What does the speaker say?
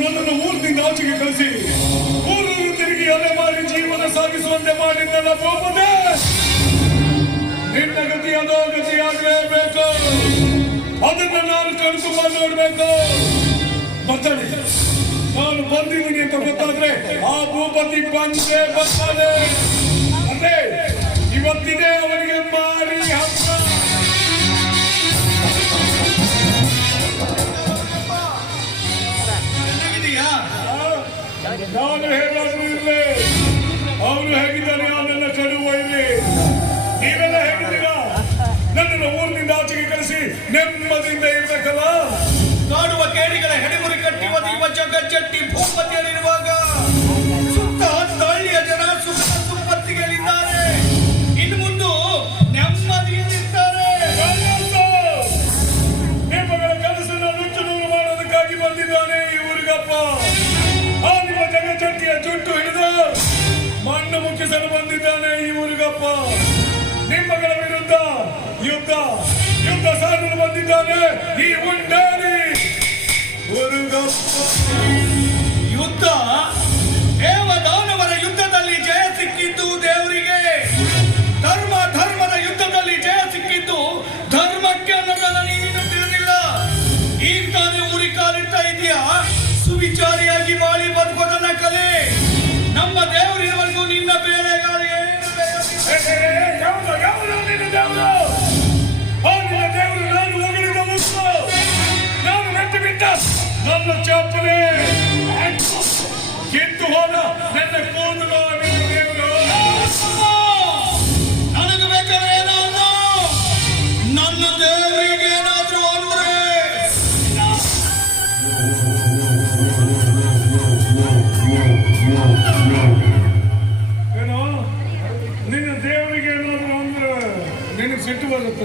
ನನ್ನನ್ನು ಊರಿನಿಂದ ಆಚೆಗೆ ಕಳಿಸಿ ಊರನ್ನು ತಿರುಗಿ ಅಲೆಮಾರಿ ಜೀವನ ಸಾಗಿಸುವಂತೆ ಮಾಡಿದ್ದಲ್ಲ ಭೂಪತಿ. ನಿನ್ನ ಗತಿ ಅದೋ ಗತಿಯಾಗಲೇಬೇಕು. ಅದನ್ನ ನಾನು ಕನಸು ನೋಡ್ಬೇಕು. ಬರ್ತಾನೆ, ನಾನು ಬಂದಿದ್ದೀನಿ ಅಂತ ಗೊತ್ತಾದ್ರೆ ಆ ಭೂಪತಿ ಬಂದೇ ಬರ್ತಾನೆ. ಅದೇ ಇವತ್ತಿಗೆ ಅವನಿಗೆ ಮಾರಿ ಹಬ್ಬ. ನಾನು ಹೇಗಾದ್ರೂ ಇರ್ಲಿ, ಅವನು ಹೇಗಿದ್ದಾನೆ ನನ್ನ ಕಡುವ ಇಲ್ಲಿ. ನೀವೆಲ್ಲ ಹೇಗಿದ್ದೀರಾ? ನನ್ನನ್ನು ಊರಿನಿಂದ ಆಚೆಗೆ ಕಳಿಸಿ ನೆಮ್ಮದಿಯಿಂದ ಇರ್ಬೇಕಲ್ಲ. ಕಾಡುವ ಕೇಳಿಗಳ ಹೆಡೆಗುರಿ ಕಟ್ಟಿ ಒದಗುವ ಜಗಜ್ಜಟ್ಟಿ ಭೂಪತಿಯಲ್ಲಿರುವಾಗ ಸುತ್ತ ಹಳ್ಳಿಯ ಜನ ಸುಖ ಸಂಪತ್ತಿಗಳಿದ್ದಾರೆ. ಇನ್ನು ಮುಂದೆ ನೆಮ್ಮದಿಯಲ್ಲಿರ್ತಾರೆ. ನಿಮ್ಮಗಳ ಕನಸನ್ನು ನುಚ್ಚು ನೂರು ಮಾಡೋದಕ್ಕಾಗಿ ಬಂದಿದ್ದಾನೆ ಈ ಊರಿಗಪ್ಪ. ನಿಮ್ಮ ಜಗಜ್ಜಟ್ಟಿಯ ಜುಟ್ಟು ಹಿಡಿದು ಮಣ್ಣು ಮುಚ್ಚಿಸಲು ಬಂದಿದ್ದಾನೆ ಈ ಊರಿಗಪ್ಪ. ನಿಮ್ಮಗಳ ವಿರುದ್ಧ ಯುದ್ಧ ಸಾಧಲು ಬಂದಿದ್ದಾನೆ ಈ ಉಂಡಾರಿ ಊರಿಗಪ್ಪ. ಯುದ್ಧ ದೇವದಾನವರ ಯುದ್ಧದಲ್ಲಿ ಜಯ ಸಿಕ್ಕಿದ್ದು ದೇವರಿಗೆ. ಧರ್ಮದ ಯುದ್ಧದಲ್ಲಿ ಜಯ ಸಿಕ್ಕಿದ್ದು ಧರ್ಮಕ್ಕೆ ಅನ್ನೋದನ್ನ ನೀನು ತಿಳಿದಿಲ್ಲ. ಈಗ ತಾನೇ ಊರಿ ಕಾಲಿಡ್ತಾ ಇದೆಯಾ? ಸುವಿಚಾರಿಯಾಗಿ ಬಾಳಿ ಬದುಕೋದನ್ನ ಕಲೆ. ನಮ್ಮ ದೇವರಿನವರೆಗೂ ನಿನ್ನ ಬೇಳೆಗಾಳಿ ನಿನ್ನ ದೇವರು ನಾನು ಹೋಗಲಿಲ್ಲ ಮುತ್ತು. ನಾನು ಮೆಟ್ಟು ಬಿಟ್ಟ ನನ್ನ ಚಾಪನೆ ಕಿತ್ತು ಹೋದ ನನ್ನ ಕೂದಲು ದೇವರು. ನನಗೆ ಬೇಕಾದ್ರೆ ಏನಾದ್ರು ನನ್ನ ದೇವರಿಗೆ ಏನಾದ್ರು ಅಂದ್ರೆ ಏನೋ ನಿನ್ನ ದೇವರಿಗೆ ಏನಾದ್ರು ಅಂದ್ರೆ ನಿನಗೆ ಸಿಟ್ಟು ಬರುತ್ತ.